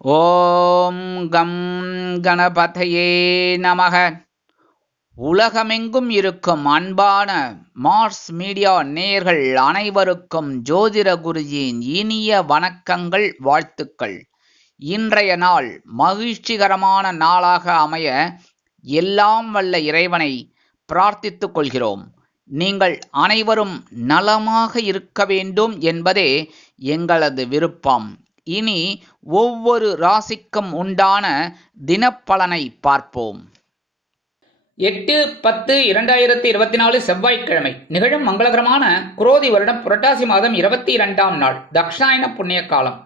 ஓம் come கணபதையே நமக. உலகமெங்கும் இருக்கும் அன்பான மார்ஸ் மீடியா நேயர்கள் அனைவருக்கும் ஜோதிட குருஜியின் இனிய வணக்கங்கள், வாழ்த்துக்கள். இன்றைய நாள் மகிழ்ச்சிகரமான நாளாக அமைய எல்லாம் வல்ல இறைவனை பிரார்த்தித்துக் கொள்கிறோம். நீங்கள் அனைவரும் நலமாக இருக்க வேண்டும் என்பதே எங்களது விருப்பம். இனி ஒவ்வொரு ராசிக்கும் உண்டான தினப்பலனை பார்ப்போம். 8-10-2024 செவ்வாய்க்கிழமை நிகழும் மங்களகரமான குரோதி வருடம் புரட்டாசி மாதம் 22ஆம் நாள், தக்ஷாயன புண்ணிய காலம்,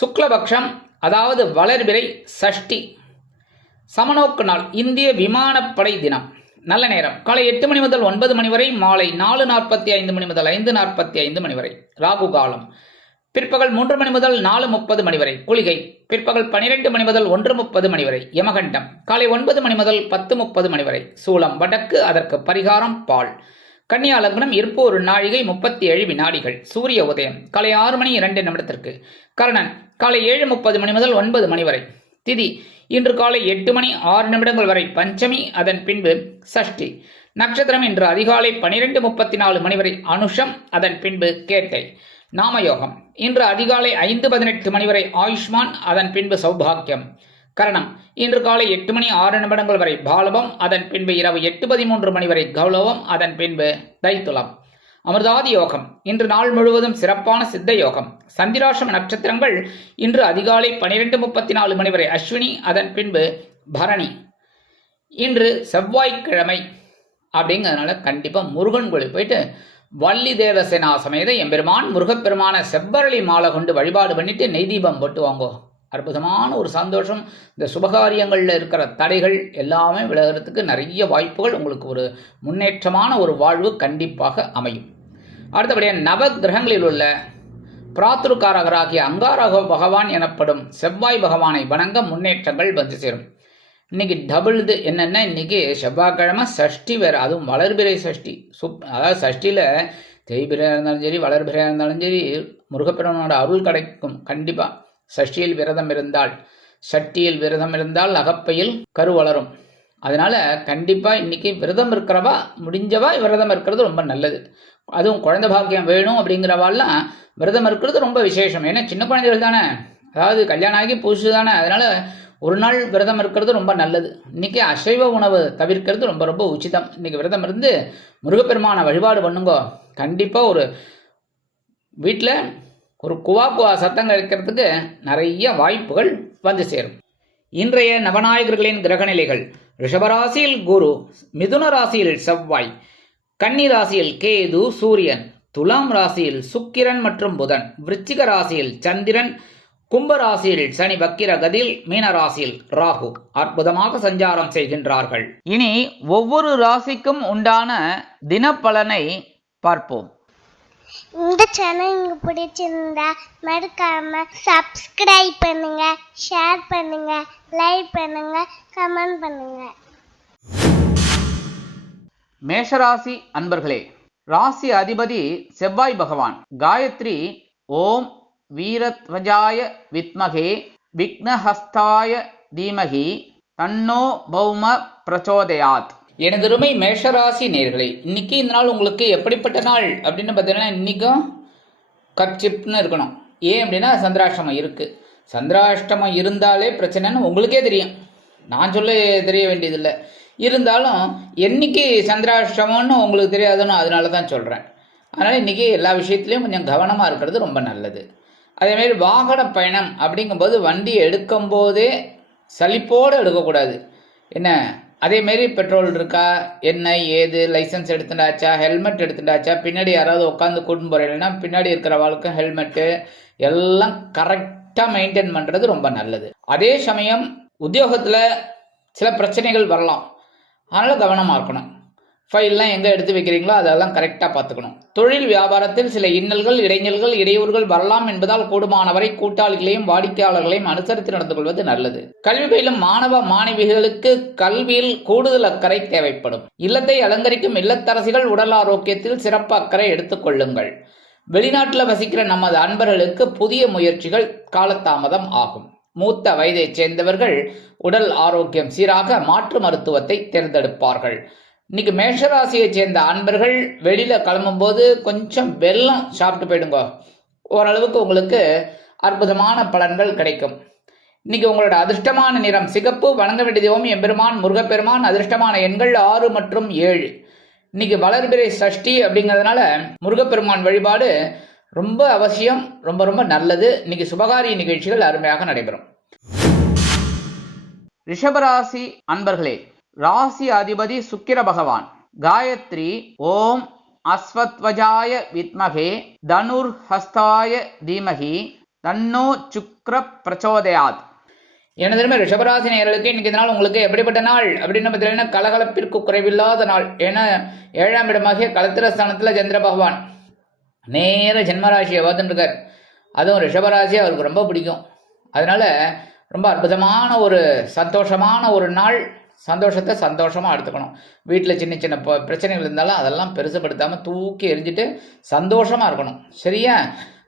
சுக்லபக்ஷம், அதாவது வளர்பிறை சஷ்டி, சமநோக்கு நாள், இந்திய விமானப்படை தினம். நல்ல நேரம் காலை 8 மணி முதல் 9 மணி வரை, மாலை 4:45 மணி முதல் 5:45 மணி வரை. ராகு காலம் பிற்பகல் 3 மணி முதல் 4:30 மணி வரை. குளிகை பிற்பகல் 12 மணி முதல் 1:30 மணி வரை. யமகண்டம் காலை 9 மணி முதல் 10:30 மணி வரை. சூலம் வடக்கு, அதற்கு பரிகாரம் பால். கன்னியா லக்னம், இருப்பு 1 நாழிகை 37 வினாடிகள். சூரிய உதயம் காலை 6 மணி 2 நிமிடத்திற்கு. கர்ணன் காலை 7:30 மணி முதல் 9 மணி வரை. திதி இன்று காலை 8 மணி 6 நிமிடங்கள் வரை பஞ்சமி, அதன் பின்பு சஷ்டி. நட்சத்திரம் இன்று அதிகாலை 12:34 மணி வரை அனுஷம், அதன் பின்பு கேட்டை. நாமயோகம் இன்று அதிகாலை 5:18 மணி வரை ஆயுஷ்மான், அதன் பின்பு சௌபாக்கியம். கரணம் இன்று காலை 8 மணி 6 நிமிடங்கள் வரை பாலபம், அதன் பின்பு இரவு 8:13 மணி வரை கௌலவம், அதன் பின்பு தைத்துலம். அமிர்தாதி யோகம் இன்று நாள் முழுவதும் சிறப்பான சித்த யோகம். சந்திராஷ்டம நட்சத்திரங்கள் இன்று அதிகாலை 12:34 மணி வரை அஸ்வினி, அதன் பின்பு பரணி. இன்று செவ்வாய்க்கிழமை அப்படிங்கிறதுனால கண்டிப்பாக முருகன் கோயில் போயிட்டு வள்ளி தேவசேனா சமேத எம்பெருமான் முருகப்பெருமான செவ்வரளி மாலை கொண்டு வழிபாடு பண்ணிட்டு நெய் தீபம் போட்டு வாங்கோ. அற்புதமான ஒரு சந்தோஷம். இந்த சுபகாரியங்களில் இருக்கிற தடைகள் எல்லாமே விலகிறதுக்கு நிறைய வாய்ப்புகள், உங்களுக்கு ஒரு முன்னேற்றமான ஒரு வாழ்வு கண்டிப்பாக அமையும். அடுத்தபடியாக நவ கிரகங்களில் உள்ள பிராத்துருக்காரகராகிய அங்காரக பகவான் எனப்படும் செவ்வாய் பகவானை வணங்க முன்னேற்றங்கள் வந்து சேரும். இன்னைக்கு டபுள் இது என்னென்னா, இன்னைக்கு செவ்வாய்க்கிழமை சஷ்டி வேறு, அதுவும் வளர்பிறை சஷ்டி. அதாவது சஷ்டியில் தேய்பிரையாக இருந்தாலும் சரி, வளர்பிறையாக இருந்தாலும் சரி, முருகப்பெருமானோட அருள் கிடைக்கும். கண்டிப்பாக சஷ்டியில் விரதம் இருந்தால், சட்டியில் விரதம் இருந்தால் அகப்பையில் கரு வளரும். அதனால கண்டிப்பாக இன்னைக்கு விரதம் இருக்கிறவா, முடிஞ்சவா விரதம் இருக்கிறது ரொம்ப நல்லது. அதுவும் குழந்தை பாக்கியம் வேணும் அப்படிங்கிறவாலாம் விரதம் இருக்கிறது ரொம்ப விசேஷம். ஏன்னா சின்ன குழந்தைகள் தானே, அதாவது கல்யாணம் ஆகி புதுசு தானே, அதனால ஒரு நாள் விரதம் இருக்கிறது ரொம்ப நல்லது. இன்றைக்கி அசைவ உணவு தவிர்க்கிறது ரொம்ப ரொம்ப உச்சிதம். இன்றைக்கி விரதம் இருந்து முருகப்பெருமான வழிபாடு பண்ணுங்க. கண்டிப்பாக ஒரு வீட்டில் ஒரு குவா சத்தம் கிடைக்கிறதுக்கு நிறைய வாய்ப்புகள் வந்து சேரும். இன்றைய நவநாயகர்களின் கிரகநிலைகள்: ரிஷபராசியில் குரு, மிதுன ராசியில் செவ்வாய், கன்னி ராசியில் கேது சூரியன், துலாம் ராசியில் சுக்கிரன் மற்றும் புதன், விருச்சிக ராசியில் சந்திரன், கும்பராசியில் சனி வக்கிர கதியில், மீன ராசியில் ராகு அற்புதமாக சஞ்சாரம் செய்கின்றார்கள். இனி ஒவ்வொரு ராசிக்கும் உண்டான தினப்பலனை பார்ப்போம். இந்த சேனல் உங்களுக்கு பிடிச்சிருந்தா மறக்காம சப்ஸ்கிரைப் பண்ணுங்க, ஷேர் பண்ணுங்க, லைக் பண்ணுங்க, கமெண்ட் பண்ணுங்க. மேஷராசி அன்பர்களே, ராசி அதிபதி செவ்வாய் பகவான். காயத்ரி ஓம் வீரத்வஜாய வித்மகே விக்னஹஸ்தாய தீமகி தன்னோ பௌம பிரச்சோதயாத். எனதருமை மேஷராசி நேயர்களே, இன்னைக்கு இந்த நாள் உங்களுக்கு எப்படிப்பட்ட நாள் அப்படின்னு பார்த்தீங்கன்னா, இன்றைக்கும் கப்சிப்னு இருக்கணும். ஏன் அப்படின்னா சந்திராஷ்டமம் இருக்குது. சந்திராஷ்டமம் இருந்தாலே பிரச்சனைன்னு உங்களுக்கே தெரியும், நான் சொல்ல தெரிய வேண்டியதில்லை. இருந்தாலும் என்னைக்கு சந்திராஷ்டமம்னு உங்களுக்கு தெரியாதுன்னு அதனால தான் சொல்கிறேன். அதனால் இன்றைக்கி எல்லா விஷயத்துலையும் கொஞ்சம் கவனமாக இருக்கிறது ரொம்ப நல்லது. அதேமாரி வாகன பயணம் அப்படிங்கும்போது வண்டி எடுக்கும்போதே சலிப்போடு எடுக்கக்கூடாது. என்ன, அதேமாரி பெட்ரோல் இருக்கா, என்ன ஏது, லைசன்ஸ் எடுத்துட்டாச்சா, ஹெல்மெட் எடுத்துட்டாச்சா, பின்னாடி யாராவது உட்காந்து கூட்டின்னு போகிறீங்கன்னா பின்னாடி இருக்கிறவளுக்கும் ஹெல்மெட்டு எல்லாம் கரெக்டாக மெயின்டைன் பண்ணுறது ரொம்ப நல்லது. அதே சமயம் உத்தியோகத்தில் சில பிரச்சனைகள் வரலாம், அதனால் கவனமாக இருக்கணும். ஃபைல்லாம் எங்கே எடுத்து வைக்கிறீங்களோ அதெல்லாம் கரெக்டாக பார்த்துக்கணும். தொழில் வியாபாரத்தில் சில இன்னல்கள், இடைஞ்சல்கள், இடையூறுகள் வரலாம் என்பதால் கூடுமானவரை கூட்டாளிகளையும் வாடிக்கையாளர்களையும் அனுசரித்து நடந்து கொள்வது நல்லது. கல்வி பயிலும் மாணவ மாணவிகளுக்கு கல்வியில் கூடுதல் அக்கறை தேவைப்படும். இல்லத்தை அலங்கரிக்கும் இல்லத்தரசிகள் உடல் ஆரோக்கியத்தில் சிறப்பு அக்கறை எடுத்துக்கொள்ளுங்கள். வெளிநாட்டில் வசிக்கிற நமது அன்பர்களுக்கு புதிய முயற்சிகள் காலதாமதம் ஆகும். மூத்த வயதைச் சேர்ந்தவர்கள் உடல் ஆரோக்கியம் சீராக மாற்று மருத்துவத்தை தேர்ந்தெடுப்பார்கள். இன்னைக்கு மேஷராசியை சேர்ந்த அன்பர்கள் வெளியில கிளம்பும்போது கொஞ்சம் வெல்லம் சாப்பிட்டு போயிடுங்க. ஓரளவுக்கு உங்களுக்கு அற்புதமான பலன்கள் கிடைக்கும். இன்னைக்கு உங்களோட அதிர்ஷ்டமான நிறம் சிகப்பு. வணங்க வேண்டிய தெய்வம் எம்பெருமான் முருகப்பெருமான். அதிர்ஷ்டமான எண்கள் 6 மற்றும் 7. இன்னைக்கு வளர்பிறை சஷ்டி அப்படிங்கிறதுனால முருகப்பெருமான் வழிபாடு ரொம்ப அவசியம், ரொம்ப ரொம்ப நல்லது. இன்னைக்கு சுபகாரிய நிகழ்ச்சிகள் அருமையாக நடைபெறும். ரிஷபராசி அன்பர்களே, ராசி அதிபதி சுக்கிர பகவான். காயத்ரி ஓம் அஸ்வத்வஜாய வித்மகே தனுர் ஹஸ்தாய தீமகி தன்னோ சுக்ர பிரச்சோதயாத். எனது ரிஷபராசி நேயர்களுக்கு இன்னைக்கு நாள் உங்களுக்கு எப்படிப்பட்ட நாள் அப்படின்னு பார்த்தீங்கன்னா கலகலப்பிற்கு குறைவில்லாத நாள். ஏன்னா 7ஆம் இடமாகிய களத்திரஸ்தானத்தில் சந்திர பகவான் நேர ஜென்மராசியை பார்த்துட்டுருக்கார். அதுவும் ரிஷபராசி அவருக்கு ரொம்ப பிடிக்கும். அதனால ரொம்ப அற்புதமான ஒரு சந்தோஷமான ஒரு நாள். சந்தோஷத்தை சந்தோஷமாக எடுத்துக்கணும். வீட்டில் சின்ன சின்ன பிரச்சனைகள் இருந்தாலும் அதெல்லாம் பெருசுப்படுத்தாமல் தூக்கி எரிஞ்சிட்டு சந்தோஷமாக இருக்கணும். சரியா?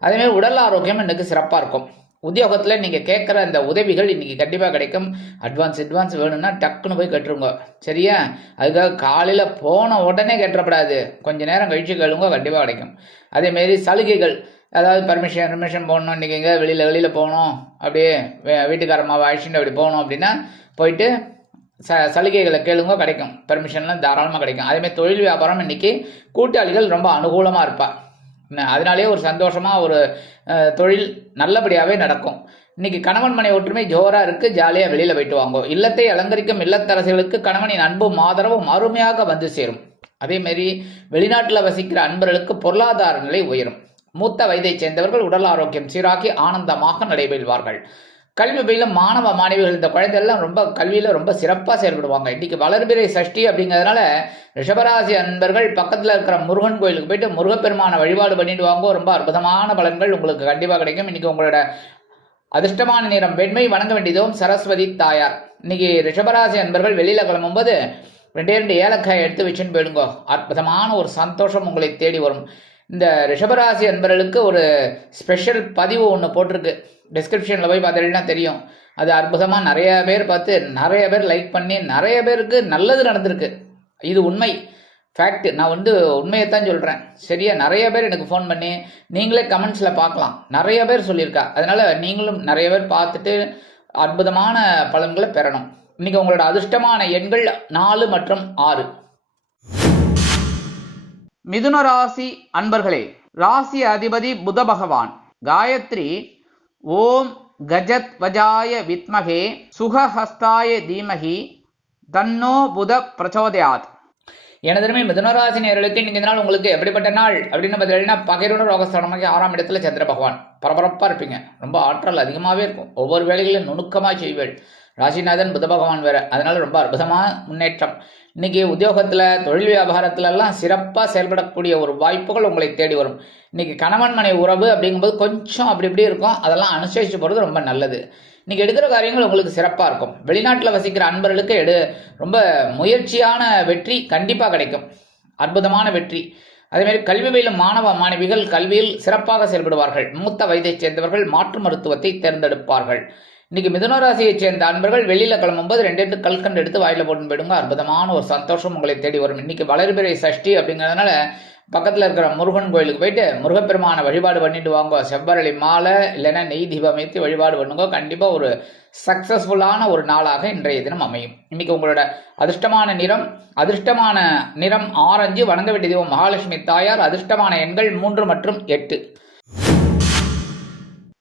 அதேமாதிரி உடல் ஆரோக்கியம் இன்றைக்கு சிறப்பாக இருக்கும். உத்தியோகத்தில் நீங்கள் கேட்குற அந்த உதவிகள் இன்றைக்கி கண்டிப்பாக கிடைக்கும். அட்வான்ஸ் வேணும்னா டக்குன்னு போய் கட்டுருங்க. சரியா? அதுக்காக காலையில் போன உடனே கட்டப்படாது, கொஞ்சம் நேரம் கழிச்சு கேளுங்க, கண்டிப்பாக கிடைக்கும். அதேமாரி சலுகைகள், அதாவது பர்மிஷன் போகணும், இன்றைக்கி எங்கே வெளியில் போகணும், அப்படியே வீட்டுக்காரம்மாவை அழைச்சிட்டு அப்படி போகணும் அப்படின்னா போயிட்டு சலுகைகளை கேளுங்க, கிடைக்கும். பர்மிஷன்லாம் தாராளமாக கிடைக்கும். அதேமாதிரி தொழில் வியாபாரம் இன்றைக்கி கூட்டாளிகள் ரொம்ப அனுகூலமாக இருப்பாள். அதனாலேயே ஒரு சந்தோஷமாக ஒரு தொழில் நல்லபடியாகவே நடக்கும். இன்னைக்கு கணவன் மனை ஒற்றுமை ஜோராக இருக்குது. ஜாலியாக வெளியில் போயிட்டு வாங்கோ. இல்லத்தை அலங்கரிக்கும் இல்லத்தரசிகளுக்கு கணவனின் அன்பும் ஆதரவும் அருமையாக வந்து சேரும். அதேமாரி வெளிநாட்டில் வசிக்கிற அன்பர்களுக்கு பொருளாதார நிலை உயரும். மூத்த வயதைச் சேர்ந்தவர்கள் உடல் ஆரோக்கியம் சீராக்கி ஆனந்தமாக நடைபெறுவார்கள். கல்வி பயிலும் மாணவ மாணவிகள் இந்த குழந்தைகள்லாம் ரொம்ப கல்வியில் ரொம்ப சிறப்பாக செயல்படுவாங்க. இன்றைக்கி வளர்பிறை சஷ்டி அப்படிங்கிறதுனால ரிஷபராசி அன்பர்கள் பக்கத்தில் இருக்கிற முருகன் கோயிலுக்கு போயிட்டு முருகப்பெருமான வழிபாடு பண்ணிட்டு வாங்க. ரொம்ப அற்புதமான பலன்கள் உங்களுக்கு கண்டிப்பாக கிடைக்கும். இன்றைக்கி உங்களோட அதிர்ஷ்டமான நிறம் வெண்மை. வணங்க வேண்டியதும் சரஸ்வதி தாயார். இன்னைக்கு ரிஷபராசி அன்பர்கள் வெளியில் கிளம்பும்போது 2 ஏலக்காய் எடுத்து வச்சுன்னு போயிடுங்க. அற்புதமான ஒரு சந்தோஷம் உங்களை தேடி வரும். இந்த ரிஷபராசி அன்பர்களுக்கு ஒரு ஸ்பெஷல் பதிவு ஒன்று போட்டிருக்கு. டிஸ்கிரிப்ஷனில் போய் பார்த்தீங்கன்னா தெரியும். அது அற்புதமாக நிறைய பேர் பார்த்து நிறைய பேர் லைக் பண்ணி நிறைய பேருக்கு நல்லது நடந்திருக்கு. இது உண்மை, ஃபேக்ட். நான் உண்மையைத்தான் சொல்கிறேன். சரியா? நிறைய பேர் எனக்கு ஃபோன் பண்ணி நீங்களே கமெண்ட்ஸில் பார்க்கலாம், நிறைய பேர் சொல்லியிருக்கா. அதனால் நீங்களும் நிறைய பேர் பார்த்துட்டு அற்புதமான பலன்களை பெறணும். இன்றைக்கி உங்களோட அதிர்ஷ்டமான எண்கள் 4 மற்றும் 6. மிதுன ராசி அன்பர்களே, ராசி அதிபதி புத பகவான். காயத்ரி ஓம் கஜத் வஜாய வித்மகே சுகஹஸ்தாய தீமகி தன்னோ புத பிரச்சோதயாத். எனதுமே மிதுனராசி நேயர்களுக்கு இன்னைக்கு நாள் உங்களுக்கு எப்படிப்பட்ட நாள் அப்படின்னு பார்த்தீங்கன்னா பகைரோட ரோகஸ்தானமாக 6ஆம் இடத்துல சந்திர பகவான். பரபரப்பாக இருப்பீங்க. ரொம்ப ஆற்றல் அதிகமாகவே இருக்கும். ஒவ்வொரு வேலைகளையும் நுணுக்கமாக செய்வீர்கள். ராசிநாதன் புத பகவான் வேற. அதனால ரொம்ப அற்புதமான முன்னேற்றம். இன்னைக்கு உத்தியோகத்தில் தொழில் வியாபாரத்திலெல்லாம் சிறப்பாக செயல்படக்கூடிய ஒரு வாய்ப்புகள் உங்களை தேடி வரும். இன்னைக்கு கணவன் மனை உறவு அப்படிங்கும்போது கொஞ்சம் அப்படி இப்படி இருக்கும். அதெல்லாம் அனுசரித்து போகிறது ரொம்ப நல்லது. இன்னைக்கு எடுக்கிற காரியங்கள் உங்களுக்கு சிறப்பாக இருக்கும். வெளிநாட்டில் வசிக்கிற அன்பர்களுக்கு ரொம்ப முயற்சியான வெற்றி கண்டிப்பாக கிடைக்கும். அற்புதமான வெற்றி. அதேமாதிரி கல்வி பயிலும் மாணவ மாணவிகள் கல்வியில் சிறப்பாக செயல்படுவார்கள். மூத்த வயதைச் சேர்ந்தவர்கள் மாற்று மருத்துவத்தை தேர்ந்தெடுப்பார்கள். இன்னைக்கு மிதுனராசியைச் சேர்ந்த அன்பர்கள் வெளியில் கிளம்பும்போது 2 கல்கண்டு எடுத்து வாயில போட்டு போயிடுங்க. அற்புதமான ஒரு சந்தோஷம் உங்களை தேடி வரும். இன்னைக்கு வளர்பிறை சஷ்டி அப்படிங்கிறதுனால பக்கத்தில் இருக்கிற முருகன் கோயிலுக்கு போயிட்டு முருகப்பெருமான வழிபாடு பண்ணிட்டு வாங்க. செவ்வரளி மாலை இல்லைன்னா நெய் தீபம் ஏற்றி வழிபாடு பண்ணுங்க. கண்டிப்பாக ஒரு சக்ஸஸ்ஃபுல்லான ஒரு நாளாக இன்றைய தினம் அமையும். இன்னைக்கு உங்களோட அதிர்ஷ்டமான நிறம் ஆரஞ்சு. வணங்க வேண்டிய தெய்வம் மகாலட்சுமி தாயார். அதிர்ஷ்டமான எண்கள் 3 மற்றும் 8.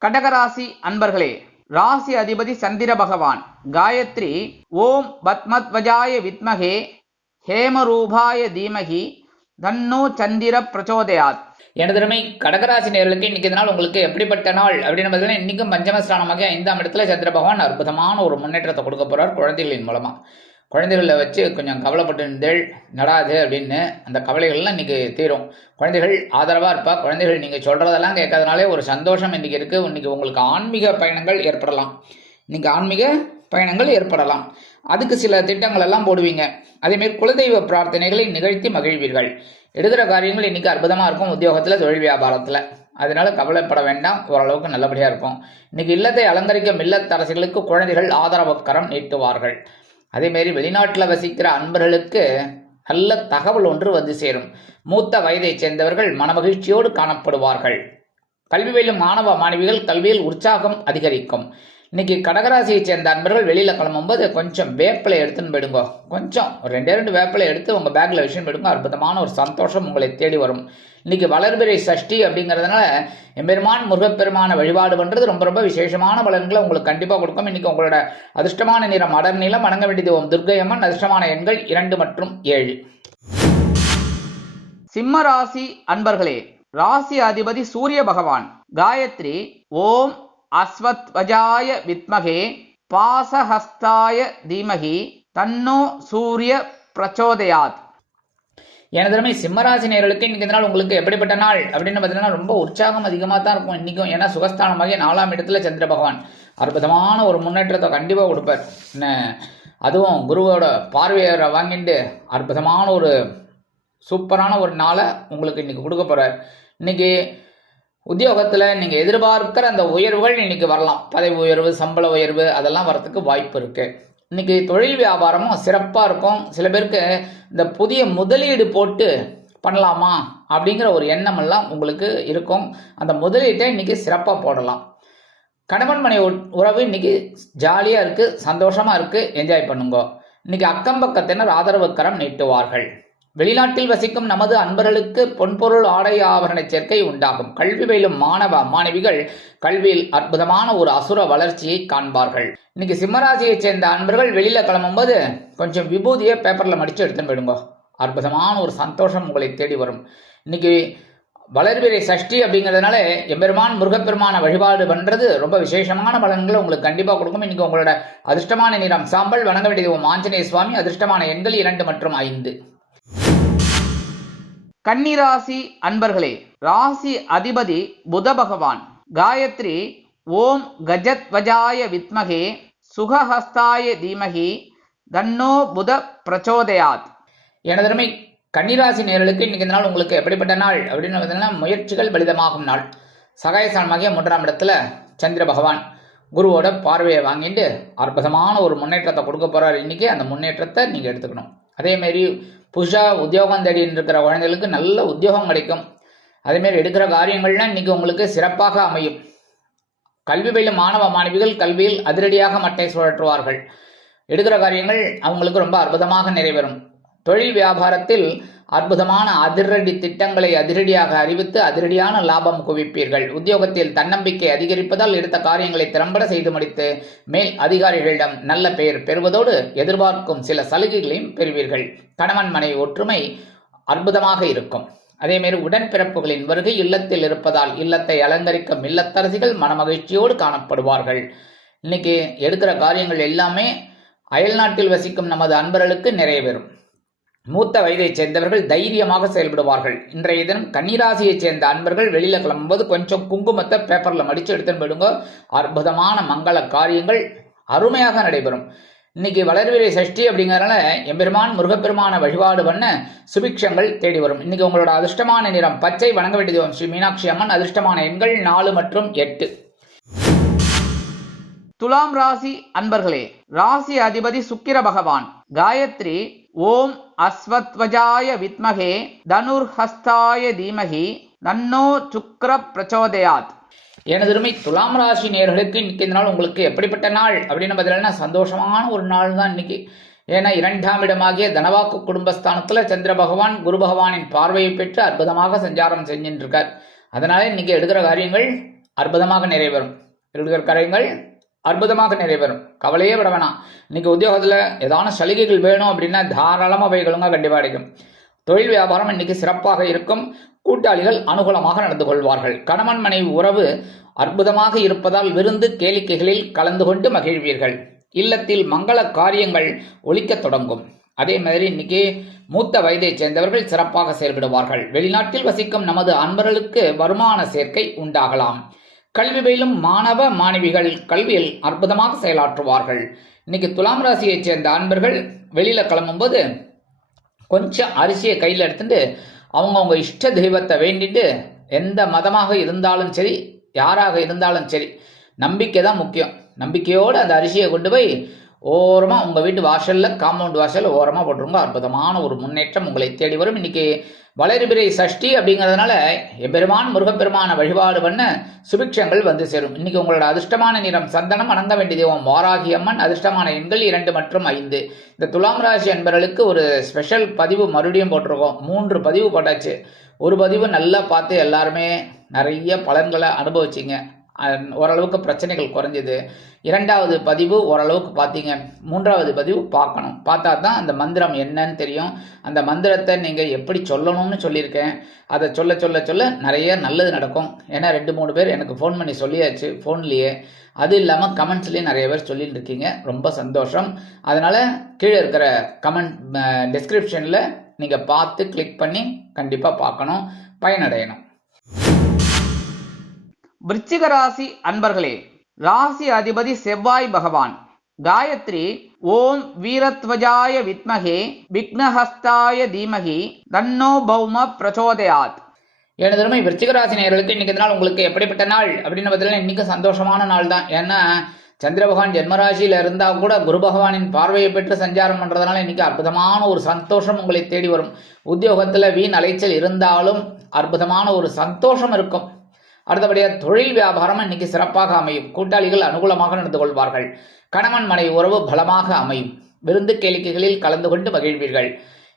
கடகராசி அன்பர்களே, ராசி அதிபதி சந்திர பகவான். காயத்ரி ஓம் பத்மத்வஜாய வித்மகே ஹேமரூபாய தீமகி தன்னோ சந்திர பிரச்சோதயாத். எனதுமே கடகராசி நேயர்களுக்கு இன்னைக்கு நாள் உங்களுக்கு எப்படிப்பட்ட நாள் அப்படின்னு பார்த்தீங்கன்னா இன்னைக்கும் பஞ்சமஸ்தானமாக 5ஆம் இடத்துல சந்திர பகவான் அற்புதமான ஒரு முன்னேற்றத்தை கொடுக்க போறார் குழந்தைகளின் மூலமா. குழந்தைகளை வச்சு கொஞ்சம் கவலைப்பட்டு இருந்தேள் நடாது அப்படின்னு அந்த கவலைகள்லாம் இன்றைக்கி தீரும். குழந்தைகள் ஆதரவாக இருப்பா. குழந்தைகள் நீங்கள் சொல்கிறதெல்லாம் கேட்கறதுனாலே ஒரு சந்தோஷம் இன்றைக்கி இருக்குது. இன்றைக்கி உங்களுக்கு ஆன்மீக பயணங்கள் ஏற்படலாம். அதுக்கு சில திட்டங்கள் எல்லாம் போடுவீங்க. அதேமாரி குலதெய்வ பிரார்த்தனைகளை நிகழ்த்தி மகிழ்வீர்கள். எடுக்கிற காரியங்கள் இன்றைக்கி அற்புதமாக இருக்கும். உத்தியோகத்தில் தொழில் வியாபாரத்தில் அதனால கவலைப்பட வேண்டாம், ஓரளவுக்கு நல்லபடியாக இருக்கும். இன்னைக்கு இல்லத்தை அலங்கரிக்கும் இல்லத்தரசிகளுக்கு குழந்தைகள் ஆதரவு கரம் நீட்டுவார்கள். அதேமாரி வெளிநாட்டில் வசிக்கிற அன்பர்களுக்கு நல்ல தகவல் ஒன்று வந்து சேரும். மூத்த வயதைச் சேர்ந்தவர்கள் மனமகிழ்ச்சியோடு காணப்படுவார்கள். கல்வி பயிலும் மாணவ மாணவிகள் கல்வியில் உற்சாகம் அதிகரிக்கும். இன்னைக்கு கடகராசியை சேர்ந்த அன்பர்கள் வெளியில் கிளம்பும்போது கொஞ்சம் வேப்பிலை எடுத்துன்னு போயிடுங்க. கொஞ்சம் ஒரு 2 வேப்பிலை எடுத்து உங்கள் பேக்கில் விஷயம் போயிடுங்க. அற்புதமான ஒரு சந்தோஷம் உங்களை தேடி வரும். இன்னைக்கு வளர்பிறை சஷ்டி அப்படிங்கிறதுனால எம்பெருமான் முருகப்பெருமான வழிபாடு பண்ணுறது ரொம்ப ரொம்ப விசேஷமான பலன்களை உங்களுக்கு கண்டிப்பாக கொடுக்கும். இன்னைக்கு உங்களோட அதிர்ஷ்டமான நிறம் அடர் நிலம், வணங்க வேண்டியது ஓம் துர்க்கையம்மன். அதிர்ஷ்டமான எண்கள் 2 மற்றும் 7. சிம்ம ராசி அன்பர்களே, ராசி அதிபதி சூரிய பகவான். காயத்ரி ஓம் அஸ்வத்வஜாய வித்மகே பாசஹஸ்தாய தீமகி தன்னோ சூரிய பிரச்சோதயாத். எனதுமே சிம்மராசி நேயர்களுக்கு இன்னைக்கு இந்த நாள் உங்களுக்கு எப்படிப்பட்ட நாள் அப்படின்னு பார்த்தீங்கன்னா ரொம்ப உற்சாகம் அதிகமாக தான் இருக்கும் இன்னைக்கும். ஏன்னா சுகஸ்தானமாகிய 4ஆம் இடத்துல சந்திர பகவான் அற்புதமான ஒரு முன்னேற்றத்தை கண்டிப்பாக கொடுப்பார். அதுவும் குருவோட பார்வையை வாங்கிட்டு அற்புதமான ஒரு சூப்பரான ஒரு நாளை உங்களுக்கு இன்னைக்கு கொடுக்க போறார். இன்னைக்கு உத்தியோகத்தில் நீங்கள் எதிர்பார்க்கிற அந்த உயர்வுகள் இன்னைக்கு வரலாம். பதவி உயர்வு, சம்பள உயர்வு அதெல்லாம் வரத்துக்கு வாய்ப்பு இருக்கு. இன்னைக்கு தொழில் வியாபாரமும் சிறப்பாக இருக்கும். சில பேருக்கு இந்த புதிய முதலீடு போட்டு பண்ணலாமா அப்படிங்கிற ஒரு எண்ணம் எல்லாம் உங்களுக்கு இருக்கும். அந்த முதலீட்டை இன்னைக்கு சிறப்பாக போடலாம். கணவன் மனை உறவு இன்னைக்கு ஜாலியாக இருக்கு, சந்தோஷமா இருக்கு, என்ஜாய் பண்ணுங்க. இன்னைக்கு அக்கம் பக்கத்தினர் ஆதரவு கரம் நீட்டுவார்கள். வெளிநாட்டில் வசிக்கும் நமது அன்பர்களுக்கு பொன்பொருள் ஆடை ஆபரண சேர்க்கை உண்டாகும். கல்வி பயிலும் மாணவ மாணவிகள் கல்வியில் அற்புதமான ஒரு அசுர வளர்ச்சியை காண்பார்கள். இன்னைக்கு சிம்மராசியை சேர்ந்த அன்பர்கள் வெளியில கிளம்பும்போது கொஞ்சம் விபூதியை பேப்பர்ல மடிச்சு எடுத்துன்னு போயிடுங்க. அற்புதமான ஒரு சந்தோஷம் உங்களை தேடி வரும். இன்னைக்கு வளர்பிறை சஷ்டி அப்படிங்கிறதுனால எம்பெருமான் முருகப்பெருமான வழிபாடு பண்றது ரொம்ப விசேஷமான பலன்களை உங்களுக்கு கண்டிப்பா கொடுக்கும். இன்னைக்கு உங்களோட அதிர்ஷ்டமான நிறம் சாம்பல், வணங்க வேண்டியது ஆஞ்சநேய சுவாமி. அதிர்ஷ்டமான எண்கள் 2 மற்றும் 5. கன்னிராசி அன்பர்களே, ராசி அதிபதி புத பகவான். காயத்ரி ஓம் கஜத்வஜாய வித்மகே சுகஹஸ்தாய தீமகி தன்னோ புத பிரச்சோதயாத். எனதருமை கன்னிராசி நேயர்களுக்கு இன்னைக்கு இந்த நாள் உங்களுக்கு எப்படிப்பட்ட நாள் அப்படின்னு பார்த்தீங்கன்னா முயற்சிகள் பலிதமாகும் நாள். சகாயசானமாகிய 3ஆம் இடத்துல சந்திர பகவான் குருவோட பார்வையை வாங்கிட்டு அற்புதமான ஒரு முன்னேற்றத்தை கொடுக்க போறாரு. இன்னைக்கு அந்த முன்னேற்றத்தை நீங்க எடுத்துக்கணும். அதேமாரி புதுசா உத்தியோகம் தேடின்னு இருக்கிற குழந்தைகளுக்கு நல்ல உத்தியோகம் கிடைக்கும். அதேமாரி எடுக்கிற காரியங்கள்லாம் இன்னைக்கு உங்களுக்கு சிறப்பாக அமையும். கல்வி பயிலும் மாணவ மாணவிகள் கல்வியில் அதிரடியாக மட்டை சுழற்றுவார்கள். எடுக்கிற காரியங்கள் அவங்களுக்கு ரொம்ப அற்புதமாக நிறைவேறும். தொழில் வியாபாரத்தில் அற்புதமான அதிரடி திட்டங்களை அதிரடியாக அறிவித்து அதிரடியான லாபம் குவிப்பீர்கள். உத்தியோகத்தில் தன்னம்பிக்கை அதிகரிப்பதால் எடுத்த காரியங்களை திறம்பட செய்து முடித்து மேல் அதிகாரிகளிடம் நல்ல பெயர் பெறுவதோடு எதிர்பார்க்கும் சில சலுகைகளையும் பெறுவீர்கள். கணவன் மனை ஒற்றுமை அற்புதமாக இருக்கும். அதேமாரி உடன்பிறப்புகளின் வருகை இல்லத்தில் இருப்பதால் இல்லத்தை அலங்கரிக்கும் இல்லத்தரசிகள் மனமகிழ்ச்சியோடு காணப்படுவார்கள். இன்னைக்கு எடுக்கிற காரியங்கள் எல்லாமே அயல்நாட்டில் வசிக்கும் நமது அன்பர்களுக்கு நிறைவேறும். மூத்த வயதைச் சேர்ந்தவர்கள் தைரியமாக செயல்படுவார்கள். இன்றைய தினம் கன்னிராசியைச் சேர்ந்த அன்பர்கள் வெளியில கிளம்பும்போது கொஞ்சம் குங்குமத்தை பேப்பர்ல மடிச்சு எடுத்துன்னு போயிடுங்க. அற்புதமான மங்கள காரியங்கள் அருமையாக நடைபெறும். இன்னைக்கு வளர்விரை சஷ்டி அப்படிங்கிறதுனால எம்பெருமான் முருகப்பெருமான வழிபாடு பண்ண சுபிக்ஷங்கள் தேடி வரும். இன்னைக்கு உங்களோட அதிர்ஷ்டமான நிறம் பச்சை, வணங்க வேண்டியது ஸ்ரீ மீனாட்சி அம்மன். அதிர்ஷ்டமான எண்கள் 4 மற்றும் 8. துலாம் ராசி அன்பர்களே, ராசி அதிபதி சுக்கிர பகவான். காயத்ரி ஓம் அஸ்வத்வஜாய வித்மகே தனுர்ஹஸ்தாய தீமகி தன்னோ சுக்ர பிரச்சோதயாத். எனதுமை துலாம் ராசி நேயர்களுக்கு இன்னைக்கு இந்த நாள் உங்களுக்கு எப்படிப்பட்ட நாள் அப்படின்னு பார்த்தீங்கன்னா சந்தோஷமான ஒரு நாள் தான் இன்னைக்கு. ஏன்னா 2ஆம் இடமாகிய தனவாக்கு குடும்பஸ்தானத்துல சந்திர பகவான் குரு பகவானின் பார்வையை பெற்று அற்புதமாக சஞ்சாரம் செஞ்சுட்டு இருக்கார். அதனால இன்னைக்கு எடுக்கிற காரியங்கள் அற்புதமாக நிறைவேறும். எடுக்கிற காரியங்கள் அற்புதமாக நிறைவேறும். கவலையே விட வேணாம். இன்னைக்கு உத்தியோகத்துல ஏதான சலுகைகள் வேணும் அப்படின்னா தாராளமாக போய்களுங்க, கண்டிப்பாக கிடைக்கும். தொழில் வியாபாரம் இன்னைக்கு சிறப்பாக இருக்கும். கூட்டாளிகள் அனுகூலமாக நடந்து கொள்வார்கள். கணவன் மனைவி உறவு அற்புதமாக இருப்பதால் விருந்து கேளிக்கைகளில் கலந்து கொண்டு மகிழ்வீர்கள். இல்லத்தில் மங்கள காரியங்கள் ஒலிக்க தொடங்கும். அதே மாதிரி இன்னைக்கு மூத்த வயதைச் சேர்ந்தவர்கள் சிறப்பாக செயல்படுவார்கள். வெளிநாட்டில் வசிக்கும் நமது அன்பர்களுக்கு வருமான சேர்க்கை உண்டாகலாம். கல்வி பயிலும் மாணவ மாணவிகள் கல்வியில் அற்புதமாக செயலாற்றுவார்கள். இன்னைக்கு துலாம் ராசியைச் சேர்ந்த அன்பர்கள் வெளியில கிளம்பும்போது கொஞ்சம் அரிசியை கையில் எடுத்துட்டு அவங்கவுங்க இஷ்ட தெய்வத்தை வேண்டிட்டு எந்த மதமாக இருந்தாலும் சரி, யாராக இருந்தாலும் சரி, நம்பிக்கை தான் முக்கியம். நம்பிக்கையோடு அந்த அரிசியை கொண்டு போய் ஓரமாக உங்கள் வீட்டு வாசலில், காம்பவுண்ட் வாசலில் ஓரமாக போட்டுருங்க. அற்புதமான ஒரு முன்னேற்றம் உங்களை தேடி வரும். இன்னைக்கு வளர்பிறை சஷ்டி அப்படிங்கிறதுனால எம்பெருமான் முருகப்பெருமான வழிபாடு பண்ண சுபிக்ஷங்கள் வந்து சேரும். இன்னைக்கு உங்களோட அதிர்ஷ்டமான நிறம் சந்தனம். வணங்க வேண்டிய தெய்வம் வாராகி அம்மன். அதிர்ஷ்டமான எண்கள் 2 மற்றும் 5. இந்த துலாம் ராசி அன்பர்களுக்கு ஒரு ஸ்பெஷல் பதிவு மறுபடியும் போட்டிருக்கோம். 3 பதிவு போட்டாச்சு. ஒரு பதிவு நல்லா பார்த்து எல்லாருமே நிறைய பலன்களை அனுபவிச்சிங்க. ஓரளவுக்கு பிரச்சனைகள் குறைஞ்சது. 2வது பதிவு ஓரளவுக்கு பார்த்தீங்க. 3வது பதிவு பார்க்கணும். பார்த்தா தான் அந்த மந்திரம் என்னன்னு தெரியும். அந்த மந்திரத்தை நீங்கள் எப்படி சொல்லணும்னு சொல்லியிருக்கேன். அதை சொல்ல சொல்ல சொல்ல நிறைய நல்லது நடக்கும். ஏன்னா 2-3 பேர் எனக்கு ஃபோன் பண்ணி சொல்லியாச்சு ஃபோன்லேயே. அது இல்லாமல் கமெண்ட்ஸ்லேயும் நிறைய பேர் சொல்லிட்டு இருக்கீங்க. ரொம்ப சந்தோஷம். அதனால் கீழே இருக்கிற கமெண்ட் டிஸ்கிரிப்ஷனில் நீங்கள் பார்த்து கிளிக் பண்ணி கண்டிப்பாக பார்க்கணும், பயனடையணும். விருச்சிக ராசி அன்பர்களே, ராசி அதிபதி செவ்வாய் பகவான். காயத்ரி ஓம் வீரத்வஜாய வித்மகே விக்னஹஸ்தாய தீமகி தன்னோ பௌம பிரச்சோதயாத். எனது அருமை விருச்சிக ராசி நேயர்களுக்கு இன்னைக்கு நாள் உங்களுக்கு எப்படிப்பட்ட நாள் அப்படின்னு பார்த்தீங்கன்னா இன்னைக்கு சந்தோஷமான நாள் தான். ஏன்னா சந்திர பகவான் ஜென்மராசியில் இருந்தால் கூட குரு பகவானின் பார்வையை பெற்று சஞ்சாரம் பண்ணுறதுனால இன்னைக்கு அற்புதமான ஒரு சந்தோஷம் உங்களை தேடி வரும். உத்தியோகத்தில் வீண் அலைச்சல் இருந்தாலும் அற்புதமான ஒரு சந்தோஷம் இருக்கும். அடுத்தபடியாக தொழில் வியாபாரம் இன்னைக்கு சிறப்பாக அமையும். கூட்டாளிகள் அனுகூலமாக நடந்து கொள்வார்கள். கணவன் மனைவி உறவு பலமாக அமையும். விருந்து கேளிக்கைகளில் கலந்து கொண்டு மகிழ்வீர்கள்.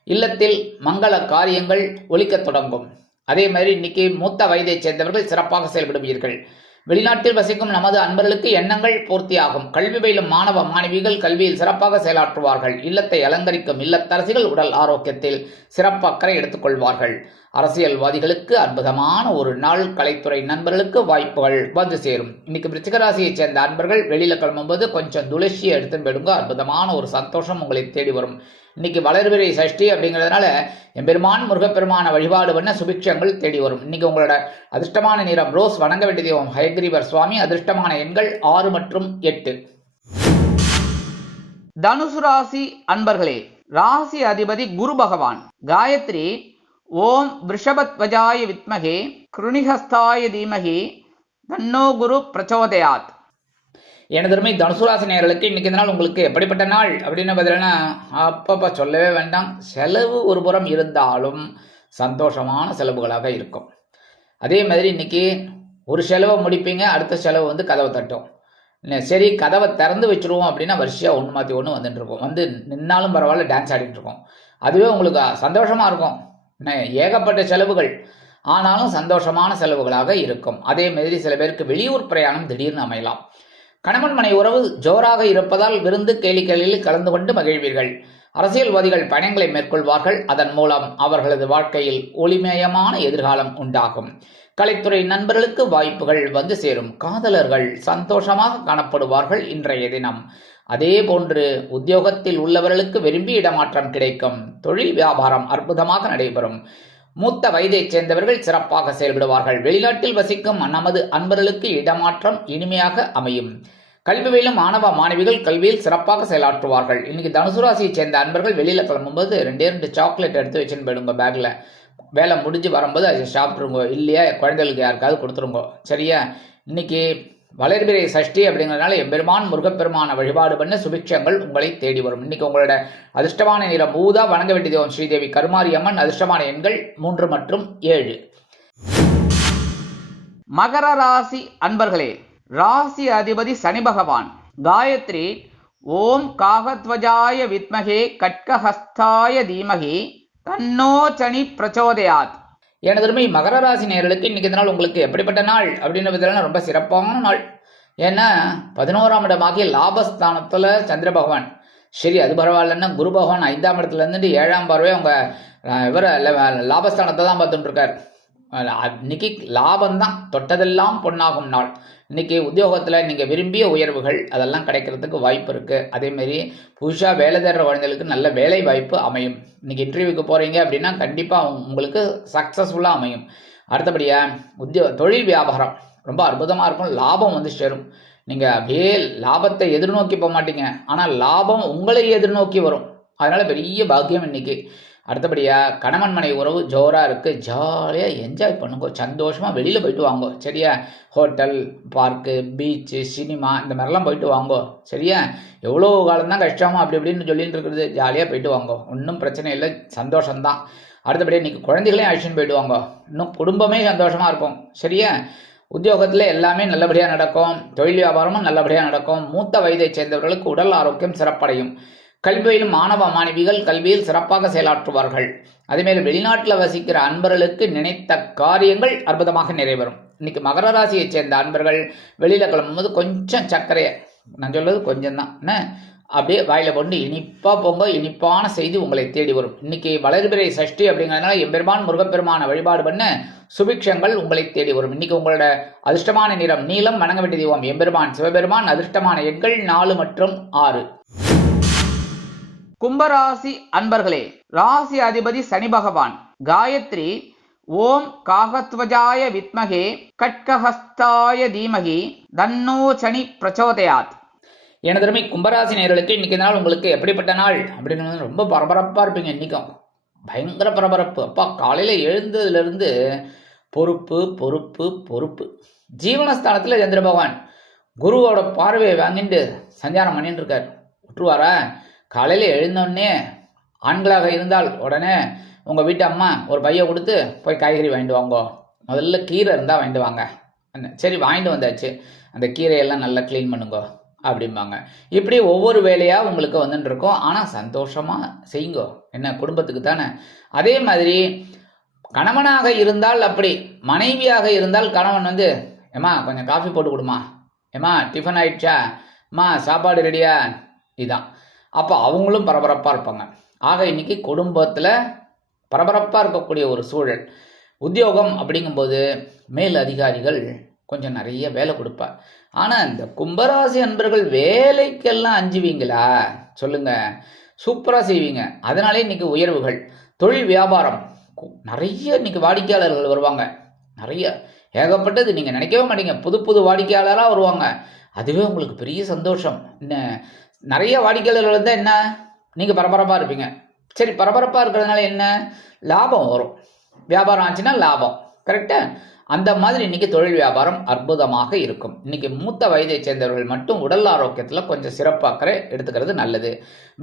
இல்லத்தில் மங்கள காரியங்கள் ஒலிக்கத் தொடங்கும். அதே மாதிரி இன்னைக்கு மூத்த வயதைச் சேர்ந்தவர்கள் சிறப்பாக செயல்படுவீர்கள். வெளிநாட்டில் வசிக்கும் நமது அன்பர்களுக்கு எண்ணங்கள் பூர்த்தியாகும். கல்வி பயிலும் மாணவ மாணவிகள் கல்வியில் சிறப்பாக செயலாற்றுவார்கள். இல்லத்தை அலங்கரிக்கும் இல்லத்தரசிகள் உடல் ஆரோக்கியத்தில் சிறப்பு அக்கறை எடுத்துக்கொள்வார்கள். அரசியல்வாதிகளுக்கு அற்புதமான ஒரு நாள். கலைத்துறை நண்பர்களுக்கு வாய்ப்புகள் வந்து சேரும். இன்னைக்கு விருச்சிக ராசியைச் சேர்ந்த அன்பர்கள் வெளியில கிளம்பும்போது கொஞ்சம் துளசியை எடுத்து போயிடுங்க. அற்புதமான ஒரு சந்தோஷம் உங்களை தேடி வரும். இன்னைக்கு வளர்பிறை சஷ்டி அப்படிங்கிறதுனால எம்பெருமான் முருகப்பெருமான வழிபாடு பண்ண சுபிக்ஷங்கள் தேடி வரும். இன்னைக்கு உங்களோட அதிர்ஷ்டமான நிறம் ரோஸ். வணங்க வேண்டிய தெய்வம் ஹயக்ரீவர் சுவாமி. அதிர்ஷ்டமான எண்கள் 6 மற்றும் 8. தனுசு ராசி அன்பர்களே, ராசி அதிபதி குரு பகவான். காயத்ரி ஓம் விருஷபத்வஜாய வித்மகே கிருணிஹஸ்தாய தீமகி தன்னோ குரு பிரச்சோதயாத். எனதருமை தனுசு ராசி நேயர்களுக்கு இன்னைக்கு நாள் உங்களுக்கு எப்படிப்பட்ட நாள் அப்படின்னு பார்த்தீங்கன்னா அப்பப்போ சொல்லவே வேண்டாம். செலவு ஒரு புறம் இருந்தாலும் சந்தோஷமான செலவுகளாக இருக்கும். அதே மாதிரி இன்னைக்கு ஒரு செலவை முடிப்பீங்க, அடுத்த செலவு வந்து கதவை தட்டும். சரி கதவை திறந்து வச்சுருவோம் அப்படின்னா வரிசையாக ஒன்று மாற்றி ஒன்று வந்துட்டு இருக்கோம். வந்து நின்னாலும் பரவாயில்ல டான்ஸ் ஆடிட்டு இருக்கோம். அதுவே உங்களுக்கு சந்தோஷமாக இருக்கும். ஏகப்பட்ட செலவுகள் ஆனாலும் சந்தோஷமான செலவுகளாக இருக்கும். அதே மாதிரி சில பேருக்கு வெளியூர் பிரயாணம் திடீர்னு அமையலாம். கணவன் மனை உறவு ஜோராக இருப்பதால் விருந்து கேளிக்கைகளில் கலந்து கொண்டு மகிழ்வீர்கள். அரசியல்வாதிகள் பயணங்களை மேற்கொள்வார்கள். அதன் மூலம் அவர்களது வாழ்க்கையில் ஒளிமயமான எதிர்காலம் உண்டாகும். கலைத்துறை நண்பர்களுக்கு வாய்ப்புகள் வந்து சேரும். காதலர்கள் சந்தோஷமாக காணப்படுவார்கள் இன்றைய தினம். அதே போன்று உத்தியோகத்தில் உள்ளவர்களுக்கு விரும்பி இடமாற்றம் கிடைக்கும். தொழில் வியாபாரம் அற்புதமாக நடைபெறும். மூத்த வயதைச் சேர்ந்தவர்கள் சிறப்பாக செயல்படுவார்கள். வெளிநாட்டில் வசிக்கும் நமது அன்பர்களுக்கு இடமாற்றம் இனிமையாக அமையும். கல்வி பயிலும் மாணவ மாணவிகள் கல்வியில் சிறப்பாக செயலாற்றுவார்கள். இன்னைக்கு தனுசு ராசியைச் சேர்ந்த அன்பர்கள் வெளியில் கிளம்பும்போது 2 சாக்லேட் எடுத்து வச்சுன்னு போயிடுங்க பேக்கில். வேலை முடிஞ்சு வரும்போது அதை சாப்பிட்ருங்க. இல்லையா குழந்தைகளுக்கு யாருக்காவது கொடுத்துருங்க. சரியா? இன்னைக்கு வளர்பிறை சஷ்டி அப்படிங்கிறதுனால எம்பெருமான் முருகப்பெருமான வழிபாடு பண்ண சுபிக்ஷங்கள் உங்களை தேடி வரும். இன்னைக்கு உங்களோட அதிர்ஷ்டமான நிறம் ஊதா. வணங்க வேண்டிய தெய்வம் ஸ்ரீதேவி கருமாரி அம்மன். அதிர்ஷ்டமான எண்கள் 3 மற்றும் 7. மகர ராசி அன்பர்களே, ராசி அதிபதி சனி பகவான். காயத்ரி ஓம் காகத்வஜாய வித்மகே கட்கஹஸ்தாய தீமகி தன்னோ சனி பிரச்சோதயாத். எனதருமை மகர ராசி நேயர்களுக்கு இன்னைக்கு நாள் உங்களுக்கு எப்படிப்பட்ட நாள் அப்படின்னு பார்த்தீங்கன்னா ரொம்ப சிறப்பான நாள். ஏன்னா 11ஆம் இடமாகிய லாபஸ்தானத்தில் சந்திர பகவான். சரி அது பரவாயில்லன்னா குரு பகவான் 5ஆம் இடத்துல இருந்துட்டு 7ஆம் பார்வை அவங்க இவர லாபஸ்தானத்தை தான் பார்த்துட்டு இருக்கார். இன்னைக்கு லாபம்தான், தொட்டதெல்லாம் பொன்னாகும் நாள். இன்னைக்கு உத்தியோகத்தில் நீங்கள் விரும்பிய உயர்வுகள் அதெல்லாம் கிடைக்கிறதுக்கு வாய்ப்பு இருக்குது. அதேமாரி புதுசாக வேலை தேடுற குழந்தைகளுக்கு நல்ல வேலை வாய்ப்பு அமையும். இன்னைக்கு இன்டர்வியூக்கு போகிறீங்க அப்படின்னா கண்டிப்பாக உங்களுக்கு சக்ஸஸ்ஃபுல்லாக அமையும். அடுத்தபடியாக தொழில் வியாபாரம் ரொம்ப அற்புதமாக இருக்கும். லாபம் வந்து சேரும். நீங்கள் அப்படியே லாபத்தை எதிர்நோக்கி போக மாட்டீங்க, ஆனால் லாபம் உங்களை எதிர்நோக்கி வரும். அதனால் பெரிய பாக்கியம் இன்னைக்கு. அடுத்தபடியாக கணவன் மனை உறவு ஜோராக இருக்குது, ஜாலியாக என்ஜாய் பண்ணுங்க, சந்தோஷமாக வெளியில் போயிட்டு வாங்கோ சரியா. ஹோட்டல், பார்க்கு, பீச்சு, சினிமா இந்த மாதிரிலாம் போயிட்டு வாங்கோ சரியா. எவ்வளோ காலம்தான் கஷ்டமோ அப்படி இப்படின்னு சொல்லிட்டு இருக்கிறது, ஜாலியாக போயிட்டு வாங்கோ, ஒன்றும் பிரச்சனை இல்லை, சந்தோஷம்தான். அடுத்தபடியாக இன்றைக்கி குழந்தைகளையும் அழைச்சின்னு போயிட்டு வாங்கோ, இன்னும் குடும்பமே சந்தோஷமாக இருக்கும் சரியா. உத்தியோகத்தில் எல்லாமே நல்லபடியாக நடக்கும், தொழில் வியாபாரமும் நல்லபடியாக நடக்கும். மூத்த வயதை சேர்ந்தவர்களுக்கு உடல் ஆரோக்கியம் சிறப்படையும். கல்வியில் மாணவ மாணவிகள் கல்வியில் சிறப்பாக செயலாற்றுவார்கள். அதேமாரி வெளிநாட்டில் வசிக்கிற அன்பர்களுக்கு நினைத்த காரியங்கள் அற்புதமாக நிறைவேறும். இன்னைக்கு மகர ராசியைச் சேர்ந்த அன்பர்கள் வெளியில் கிளம்பும்போது கொஞ்சம் சர்க்கரையை, நான் சொல்வது கொஞ்சம் தான் என்ன, அப்படியே வாயில் போட்டு இனிப்பாக போங்க, இனிப்பான செய்தி உங்களை தேடி வரும். இன்னைக்கு வளர்பிறை சஷ்டி அப்படிங்கிறதுனால எம்பெருமான் முருகப்பெருமான வழிபாடு பண்ண சுபிக்ஷங்கள் உங்களை தேடி வரும். இன்னைக்கு உங்களோட அதிர்ஷ்டமான நிறம் நீலம், வணங்க வேண்டிய தெய்வம் எம்பெருமான் சிவபெருமான். அதிர்ஷ்டமான எண்கள் 4 மற்றும் 6. கும்பராசி அன்பர்களே, ராசி அதிபதி சனி பகவான். காயத்ரி ஓம் காகத்வஜாய வித்மகே கட்கஹஸ்தாய தீமகி தன்னோ சனி பிரச்சோதயாத். எனதருமை கும்பராசி நேயர்களுக்கு இன்னைக்கு நாள் உங்களுக்கு எப்படிப்பட்ட நாள் அப்படின்னு ரொம்ப பரபரப்பாக இருப்பீங்க. இன்றைக்கும் பயங்கர பரபரப்பு. அப்பா காலையில் எழுந்ததுலேருந்து பொறுப்பு பொறுப்பு பொறுப்பு. ஜீவனஸ்தானத்தில் சந்திர பகவான் குருவோட பார்வையை வாங்கிட்டு சஞ்சாரம் பண்ணிட்டு இருக்கார். விட்டுருவாரா? காலையில் எழுந்தோடனே ஆண்களாக இருந்தால் உடனே உங்கள் வீட்டு அம்மா ஒரு பையை கொடுத்து போய் காய்கறி வாங்கிட்டு வாங்கோ, முதல்ல கீரை இருந்தால் வாங்கிட்டு வாங்க, சரி வாங்கிட்டு வந்தாச்சு, அந்த கீரையெல்லாம் நல்லா க்ளீன் பண்ணுங்கோ அப்படிம்பாங்க. இப்படி ஒவ்வொரு வேலையாக உங்களுக்கு வந்துட்டு இருக்கோம். ஆனால் சந்தோஷமாக செய்யுங்கோ, என்ன குடும்பத்துக்கு தானே. அதே மாதிரி கணவனாக இருந்தால் அப்படி, மனைவியாக இருந்தால் கணவன் வந்து ஏம்மா கொஞ்சம் காஃபி போட்டு கொடுமா, ஏம்மா டிஃபன் ஆயிடுச்சா, அம்மா சாப்பாடு ரெடியா, இதுதான். அப்போ அவங்களும் பரபரப்பாக இருப்பாங்க. ஆக இன்னைக்கு குடும்பத்தில் பரபரப்பாக இருக்கக்கூடிய ஒரு சூழல். உத்தியோகம் அப்படிங்கும்போது மேல் அதிகாரிகள் கொஞ்சம் நிறைய வேலை கொடுப்பார். ஆனால் இந்த கும்பராசி அன்பர்கள் வேலைக்கெல்லாம் அஞ்சுவீங்களா சொல்லுங்க? சூப்பராக செய்வீங்க. அதனாலே இன்னைக்கு உயர்வுகள். தொழில் வியாபாரம் நிறைய இன்னைக்கு வாடிக்கையாளர்கள் வருவாங்க, நிறைய ஏகப்பட்டது, நீங்கள் நினைக்கவே மாட்டீங்க. புது புது வாடிக்கையாளராக வருவாங்க. அதுவே உங்களுக்கு பெரிய சந்தோஷம். என்ன நிறைய வாடிக்கையாளர்கள் வந்தால் என்ன, நீங்கள் பரபரப்பாக இருப்பீங்க. சரி, பரபரப்பாக இருக்கிறதுனால என்ன லாபம் வரும், வியாபாரம் ஆச்சுன்னா லாபம், கரெக்டாக. அந்த மாதிரி இன்னைக்கு தொழில் வியாபாரம் அற்புதமாக இருக்கும். இன்னைக்கு மூத்த வயதை சேர்ந்தவர்கள் மட்டும் உடல் ஆரோக்கியத்தில் கொஞ்சம் சிறப்பாக எடுத்துக்கிறது நல்லது.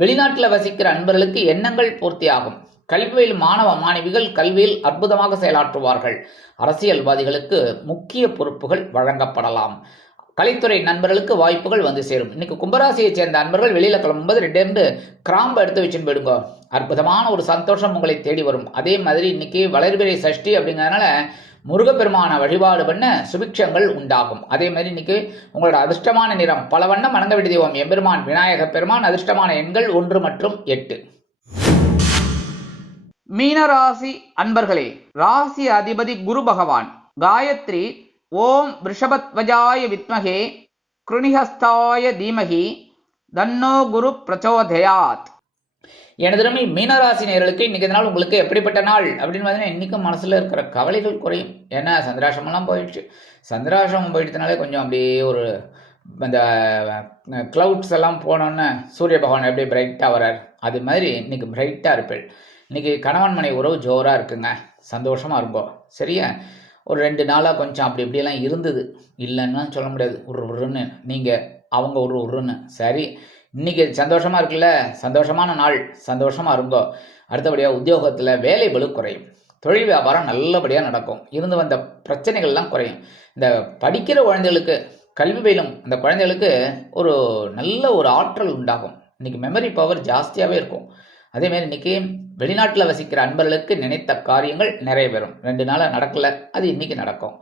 வெளிநாட்டில் வசிக்கிற அன்பர்களுக்கு எண்ணங்கள் பூர்த்தியாகும். கல்வியில் மாணவ மாணவிகள் கல்வியில் அற்புதமாக செயலாற்றுவார்கள். அரசியல்வாதிகளுக்கு முக்கிய பொறுப்புகள் வழங்கப்படலாம். கலைத்துறை நண்பர்களுக்கு வாய்ப்புகள் வந்து சேரும். இன்னைக்கு கும்பராசியை சேர்ந்த அன்பர்கள் வெளியில் கிளம்பும்போது 2 கிராம்பு எடுத்து வச்சுன்னு போயிடுங்க, அற்புதமான ஒரு சந்தோஷம் உங்களை தேடி வரும். அதே மாதிரி இன்னைக்கு வளர்பிறை சஷ்டி அப்படிங்கிறதுனால முருகப்பெருமான வழிபாடு பண்ண சுபிக்ஷங்கள் உண்டாகும். அதே மாதிரி இன்னைக்கு உங்களோட அதிர்ஷ்டமான நிறம் பல வண்ணம், வணங்க வேண்டிய தெய்வம் எம்பெருமான் விநாயக பெருமான். அதிர்ஷ்டமான எண்கள் 1 மற்றும் 8. மீனராசி அன்பர்களே, ராசி அதிபதி குரு பகவான். காயத்ரி ஓம் ரிஷபத்வஜாய வித்மகே கிருணிஹஸ்தாய தீமகி தன்னோ குரு பிரச்சோதயாத். எனதுமே மீனராசி நேயர்களுக்கு இன்னைக்கு நாள் உங்களுக்கு எப்படிப்பட்ட நாள் அப்படின்னு பார்த்தீங்கன்னா, இன்றைக்கும் மனசில் இருக்கிற கவலைகள் குறையும். ஏன்னா சந்திராசிரமெல்லாம் போயிடுச்சு. சந்திராசிரமம் போயிடுறதுனாலே கொஞ்சம் அப்படியே ஒரு அந்த க்ளவுட்ஸ் எல்லாம் போனோன்னே சூரிய பகவான் அப்படியே பிரைட்டாக வரார். அது மாதிரி இன்னைக்கு பிரைட்டாக இருப்பேன். இன்னைக்கு கணவன் மனை உறவு ஜோராக இருக்குங்க, சந்தோஷமாக இருக்கும் சரியா. ஒரு 2 நாளாக கொஞ்சம் அப்படி இப்படியெல்லாம் இருந்தது, இல்லைன்னா சொல்ல முடியாது. உருன்னு நீங்கள் அவங்க உருன்னு சரி. இன்னைக்கு சந்தோஷமாக இருக்குல்ல, சந்தோஷமான நாள், சந்தோஷமாக இருங்கோ. அடுத்தபடியாக உத்தியோகத்தில் வேலை பளு குறையும். தொழில் வியாபாரம் நல்லபடியாக நடக்கும். இருந்து வந்த பிரச்சனைகள்லாம் குறையும். இந்த படிக்கிற குழந்தைகளுக்கு கல்வி பயிலும் அந்த குழந்தைகளுக்கு ஒரு நல்ல ஒரு ஆற்றல் உண்டாகும். இன்னைக்கு மெமரி பவர் ஜாஸ்தியாகவே இருக்கும். அதேமாரி இன்னைக்கு வெளிநாட்டில் வசிக்கிற அன்பர்களுக்கு நினைத்த காரியங்கள் நிறைவேறும். 2 நாளாக நடக்கலை, அது இன்னைக்கு நடக்கும்.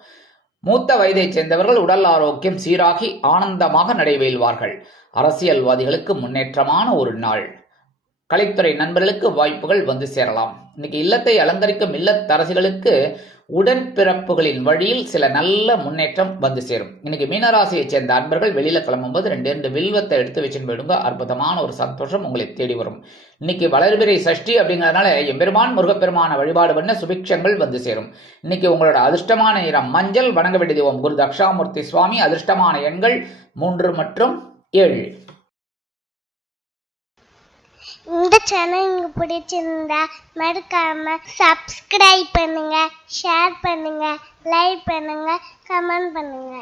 மூத்த வயதை சேர்ந்தவர்கள் உடல் ஆரோக்கியம் சீராகி ஆனந்தமாக நடைபெறுவார்கள். அரசியல்வாதிகளுக்கு முன்னேற்றமான ஒரு நாள். கலைத்துறை நண்பர்களுக்கு வாய்ப்புகள் வந்து சேரலாம். இன்னைக்கு இல்லத்தை அலங்கரிக்கும் இல்லத்தரசிகளுக்கு உடன்பிறப்புகளின் வழியில் சில நல்ல முன்னேற்றம் வந்து சேரும். இன்னைக்கு மீனராசியை சேர்ந்த அன்பர்கள் வெளியில கிளம்பும்போது 2 வில்வத்தை எடுத்து வச்சுன்னு போயிடுங்க, அற்புதமான ஒரு சந்தோஷம் உங்களை தேடி வரும். இன்னைக்கு வளர்பிறை சஷ்டி அப்படிங்கிறதுனால எம்பெருமான் முருகப்பெருமான வழிபாடு பண்ண சுபிக்ஷங்கள் வந்து சேரும். இன்னைக்கு உங்களோட அதிர்ஷ்டமான நிறம் மஞ்சள், வணங்க வேண்டிய தெய்வம் குரு தக்ஷாமூர்த்தி சுவாமி. அதிர்ஷ்டமான எண்கள் 3 மற்றும் 7. இந்த சேனல் உங்களுக்கு பிடிச்சிருந்தா மறக்காம சப்ஸ்கிரைப் பண்ணுங்க, ஷேர் பண்ணுங்க, லைக் பண்ணுங்க, கமெண்ட் பண்ணுங்க.